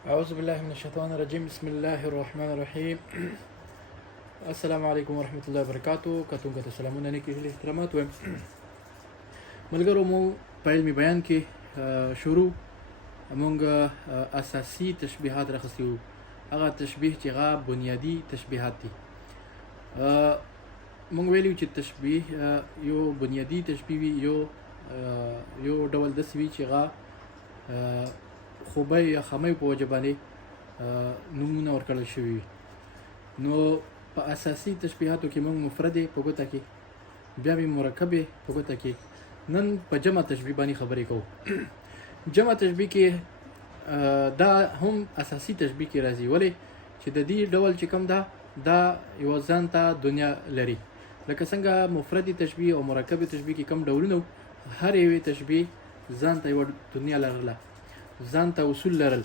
أعوذ بالله من الشيطان الرجيم. بسم الله الرحمن الرحيم. السلام عليكم ورحمة الله وبركاته. کتون کته سلامونه نیکی هیله احترامات وایم. ملګرو مو په علمي بیان کې شروع مونږ اساسي تشبیهات راخستي وو. هغه تشبیه چې هغه بنیادی تشبیهات دي. مونږ ویلو چې تشبیه یو بنیادی تشبیه وي، یو ډول داسې وي چې هغه خوبۍ یا خامۍ په وجه باندې نومونه ورکړل شوي وي. نو په اساسي تشبیهاتو کې موږ مفردې په ګوته کې، بیا به مرکبې په ګوته کې، نن په جمع تشبیه باندې خبرې کوو. جمع تشبیه کې دا هم اساسي تشبیه کې راځي. ولې چې د دې ډول چې کوم دا یو ځان ته دنیا لري. لکه څنګه مفردې تشبیه او مرکبې تشبیه کې کوم ډولونه، هر یوې تشبیه ځان ته یو دنیا لرله، ځان ته اصول لرل.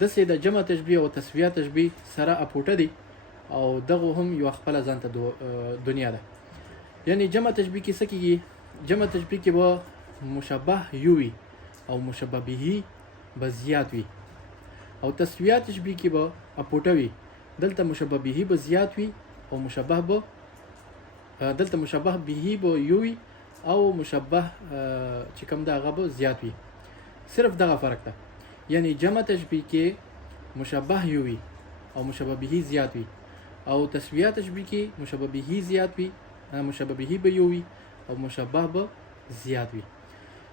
داسې د جمع تشبیه او تسویه تشبیه سره اپوټه دي او دغه هم یو خپله ځان ته دنیا ده. یعنی جمع تشبیه کې څه کېږي؟ جمع تشبیه کې به مشبه یو وي او مشبه به به زیات وي، او تسویه تشبیه کې به اپوټه وي. دلته مشبه به به زیات وي او مشبه به دلته مشبه به به یو وي او مشبه چې کوم ده هغه به زیات وي. صرف دغه فرق ده. یعنی جمع تشبیه کې مشبه یو وي او مشبه به زیات وي، او تسویه تشبیه کې مشبه به زیات وي، مشبه به به یو وي او مشبه به زیات وي.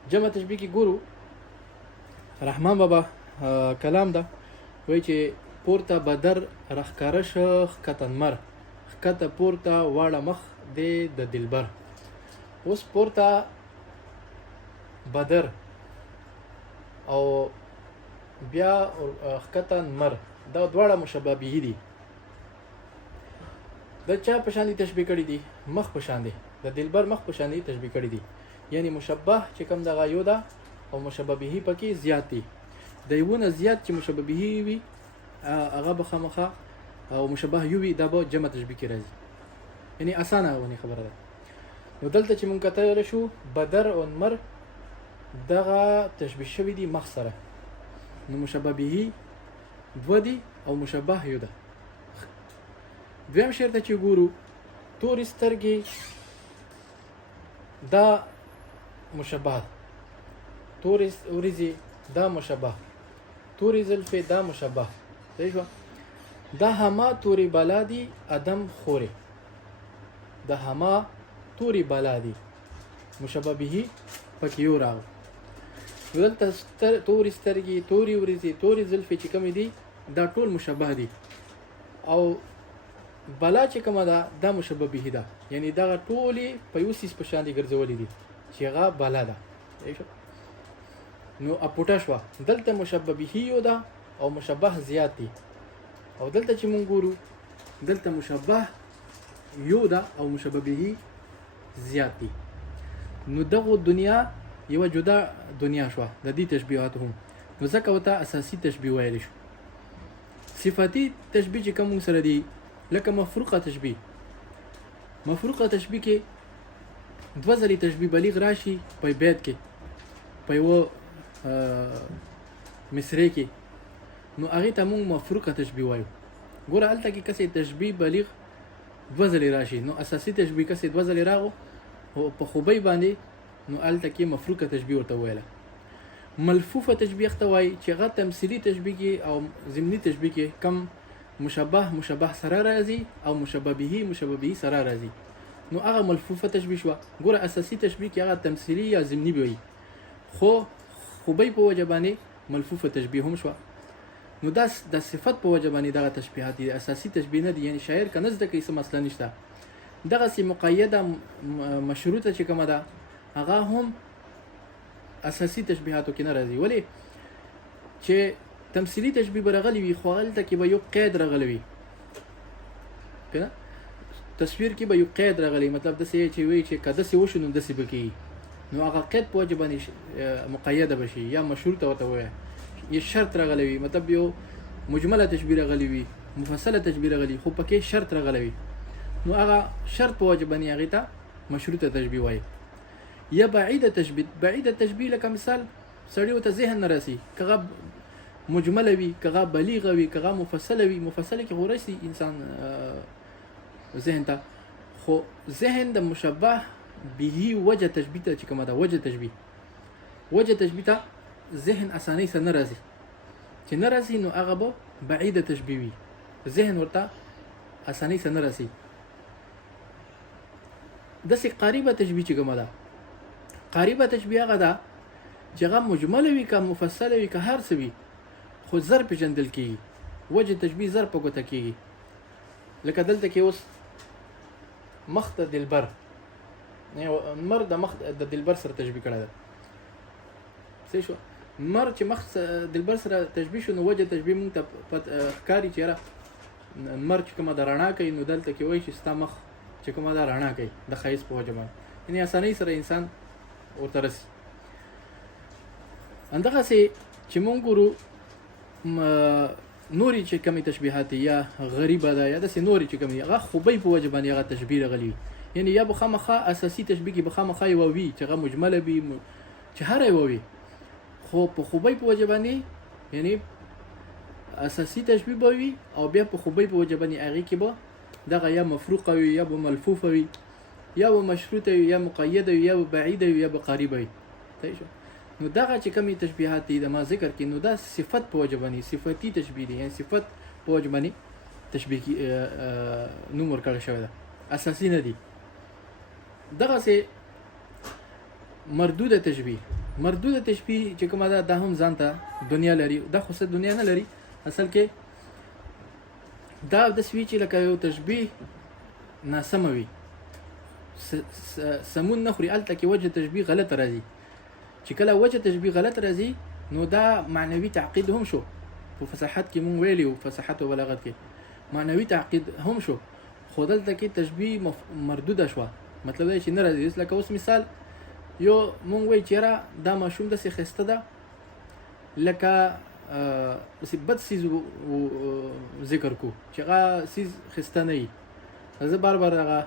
جمع تشبیه کې ګورو رحمان بابا کلام ده، وایي چې پورته بدر رخکاره شه ښکته نمر، ښکته پورته واړه مخ دی د دلبر. اوس پورته بدر او بیا ښکته نمر، دا دواړه مشبه به دي. د چا په شان دي تشبیه کړي دي؟ مخ په شان دي، د دلبر مخ په شان دي تشبیه کړي دي. یعنی مشبه چې کوم دغه یو ده او مشبه به پکې زیات دي. د یو نه زیات چې مشبه به وي هغه به خامخا او مشبه یو وي، دا به جمع تشبیه کې راځي. یعنی اسانه ونی خبره ده. نو دلته چې مونږ کتل شو بدر او نمر دغه تشبیه شوی دي مخ سره، نو مشبه به دو دي او مشبه یو ده. دویم شرط چې ګورو تورې سترګې دا مشبه، تورې وریځې دا مشبه، تورې زلفې دا مشبه. صحیح شو؟ دا هما تورې بالا دي ادم خورې، دا هما تورې بالا دي مشبه به پکې یو راغی. دلته تورې سترګې، تورې وریځې، تورې زلفې چې کومې دي دا ټول مشبه دي، او بلا چې کومه ده دا مشبه به ده. یعنی دغه ټولې په یو سیس په شان دي ګرځولې دي چې هغه بلا ده. نو اپوټه شوه. دلته مشبه به یو ده او مشبه زیات دي، او دلته چې مونږ ګورو دلته مشبه یو ده او مشبه به زیات دي. نو دغه دنیا یو جدا دنیا شوه د دې تشبیهات هم. نو ځکه ورته اساسي تشبیه ویل شو. صفاتي تشبیه چې کوم سره دي لکه مفروقه تشبیه. مفروقه تشبیه کې دوه ځلې تشبیه بلیغ راشي په بیت کې، په یو مصرع کې، نو هغه ته موږ مفروقه تشبیه وایو. ګوره هلته کې کسې تشبیه بلیغ دوه ځلې راشي، نو اساسي تشبیه کسې دوه ځلې راغو او په خوبۍ باندې، نو هلته کې مفروقه تشبیه ورته ویله. ملفوفه تشبیه ته وایي چې هغه تمثیلي تشبیه کې او ضمني تشبیه کې کم مشبه سره راځي او مشبه به سره راځي، نو هغه ملفوفه تشبیه شوه. ګوره اساسي تشبیه کې هغه تمثیلي یا ضمني وي، خو خوبۍ په وجه باندې ملفوفه تشبیه هم شوه. نو دا د صفت په وجه باندې دغه تشبیهات دي، اساسي تشبیه نه دي. یعنی شاعر که نه زده کوي څه مسله نشته. دغسې مقیده مشروطه چې کومه ده هغه هم اساسي تشبیهاتو کې نه راځي. ولې چې تمثیلي تشبیه به راغلی وي، خو هلته کې به یو قید راغلی وي، که نه تصویر کې به یو قید راغلی، مطلب داسې چې وایي چې که داسې وشو نو داسې به کېږي، نو هغه قید په وجه باندې مقیده به شي یا مشروطه ورته وایي. یو شرط راغلی وي، مطلب یو مجمله تشبیه راغلی وي، مفصله تشبیه راغلی، خو پکې شرط راغلی وي، نو هغه شرط په وجه باندې هغې ته مشروطه تشبیه وایي. یا بعیده تشبیه. بعیده تشبیه لکه مثال سړی ورته ذهن نه راسي، که مجمله وي کغه بلیغه وي کغه مفصله وي مفصله کې غورسي انسان ذهن ته خو ذهن د مشبه به وجه تشبیه ته چې کومه ده وجه تشبیه ته ذهن اسانۍ سره نه راځي چې نه راځي نو هغه به بعیده تشبیه وي ذهن ورته اسانۍ سره نه راځي داسې قریبه تشبیه چې کومه ده قریبه تشبیه هغه ده چې هغه مجمله وي که مفصله وي که هر څه وي خو زر پېژندل کېږي وجه تشبیه زر په ګوته کېږي لکه دلته کې اوس مخ ته دلبر مر د مخ د دلبر سره تشبیه کړی ده صحیح شو مر چې مخ دلبر سره تشبیه شو نو وجه تشبیه مونږ ته ښکاري چې یاره مر چې کومه د رڼا کوي نو دلته کې وایي چې ستا مخ چې کومه د رڼا کوي د ښایست په وجه باندې یعنې اسانۍ سره انسان ورته رسي همدغسې چې مونږ ګورو نورې چې کومې تشبیهات یا غریبه ده یا داسې نورې چې کومې هغه خوبۍ په وجه باندې هغه تشبیه راغلي وي یعنې یا به خامخا اساسي تشبیه کې به خامخا یوه وي چې هغه مجمله وي چې هره یوه وي خو په خوبۍ په وجه باندې یعنې اساسي تشبیه به وي او بیا په خوبۍ په وجه باندې هغې کې به دغه یا مفروقه وي یا به ملفوفه وي یا به مشروطه وي یا مقیده وي یا به بعیده وي یا به قریبه وي صحیح شو نو دغه چې کومې تشبیهات دي د ما ذکر کې نو دا صفت په وجه باندې صفتي تشبیه دي یعنې صفت په وجه باندې تشبیه نوم ورکړی شوی ده اساسي نه دي دغسې مردوده تشبیه چې کومه ده دا هم ځان ته دنیا لري دا خو څه دنیا نه لري اصل کې دا داسې وي چې لکه یو تشبیه ناسمه وي سمون نه خوري هلته کې وجه تشبیه غلطه راځي چې کله وجه تشبیه غلط راځي نو دا معنوي تعقید هم شو په فصاحت کې مونږ ویلي وو فصاحت او بلاغت کې معنوي تعقید هم شو خو دلته کې تشبیه مردوده شوه مطلب دا چې نه راځي لکه اوس مثال یو مونږ وایو چې یاره دا ماشوم داسې ښایسته ده لکه داسې بد څیز ذکر کو چې هغه څیز ښایسته نه وي زه بار هغه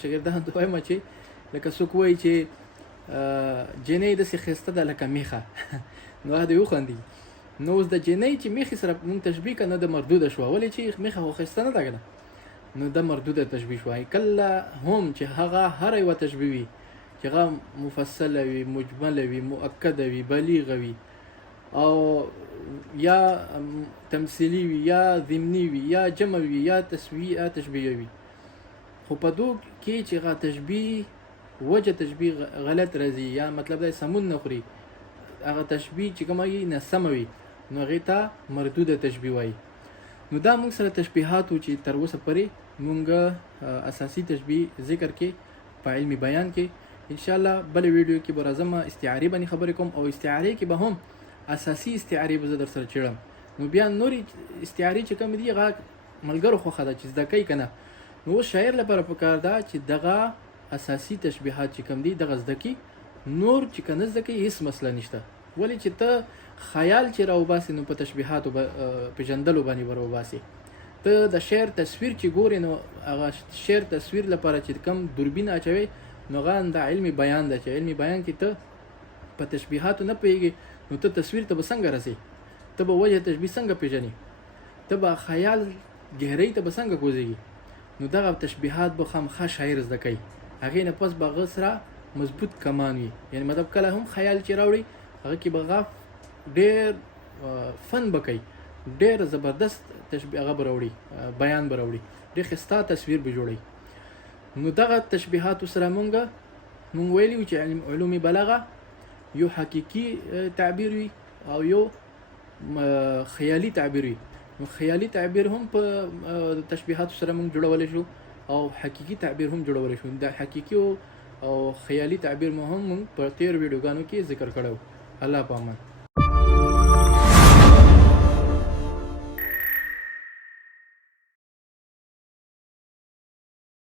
شاګردانو ته وایم چې لکه څوک وایي چې جنۍ داسې ښایسته ده لکه میخه نو هغه دې وخاندي نو اوس د جنۍ چې میخې سره مونږ تشبیه که نه د مردوده شوه ولې چې میخه خو ښایسته نه ده که نه نو د مردوده تشبیه شوه کله هم چې هغه هره یوه تشبیه وي چې هغه مفصله وي مجمله وي مؤکده وي بلیغه وي او یا تمثیلي وي یا ضمني وي یا جمع وي یا تشبیه وي خو په دو کې چې هغه تشبیه وجه تشبیه غلط راځي یا مطلب دا سمون نه خوري هغه تشبیه چې کومه وي ناسمه وي نو هغې ته مردوده تشبیه وایي نو دا موږ سره تشبیهات و چې تر اوسه پورې موږ اساسي تشبیه ذکر کې په علمي بیان کې انشاءالله بلې ویډیو کې به راځم استعارې باندې خبرې کوم او استعارې کې به هم اساسي استعارې به زه در سره چیړم نو بیا نورې استعارې چې کومې دي هغه ملګرو خوښه ده چې زده کوي که نه نو اوس شاعر لپاره پکار ده چې دغه اساسي تشبیهات چې کوم دي دغه زده کړي نور چې که نه زده کوي هېڅ مسله نشته ولې چې ته خیال چې راوباسې نو په تشبیهاتو پېژندلو باندې به راوباسې ته د شعر تصویر چې ګورې نو هغه شعر تصویر لپاره چې کوم دوربین اچوې نو هغه د علمي بیان ده چې علمي بیان کې ته په تشبیهاتو نه پوهېږې نو ته تصویر ته به څنګه رسې ته به وجه تشبیه څنګه پېژنې ته به خیال ګهرۍ ته به څنګه کوزېږي نو دغه تشبیهات به خامخا شاعر زده کوي هغې نه پس به هغه سره مضبوط کمان وي یعنې مطلب کله هم خیال چې راوړي هغه کې به هغه ډېر فن به کوي ډېر زبردست تشبیه هغه به راوړي بیان به راوړي ډېر ښایسته تصویر به جوړوي نو دغه تشبیهاتو سره مونږ ویلي وو چې علوم بلاغه یو حقیقي تعبیر وي او یو خیالي تعبیر وي نو خیالي تعبیر هم په تشبیهاتو سره مونږ جوړولی شو او حقیقي تعبیر هم جوړولی شو د حقیقي او خیالي تعبیر مو هم مونږ په تیر ویډیوګانو کې ذکر کړی و الله په امان